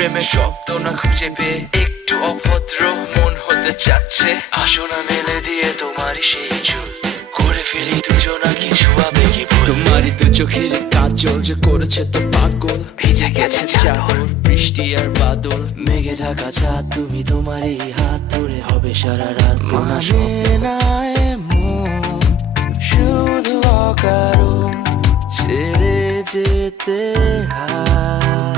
প্রেমের শব্দ না খুঁজে পেয়ে একটু অভদ্র মন হতে চাচ্ছে। আসো না মেলে দিয়ে তোমারই সেই চুল, করে ফেলি দুজনা কিছু আবেগী ভুল। তোমারই দু চোখের কাজল যে করেছে তো পাগল, ভিজে গেছে চাদর বৃষ্টি আর বাদল। মেঘে ঢাকা চাঁদ তুমি তোমারই হাত ধরে হবে সারা রাত। মানে না এমন শুধু অকারণ ছেড়ে যেতে হয়।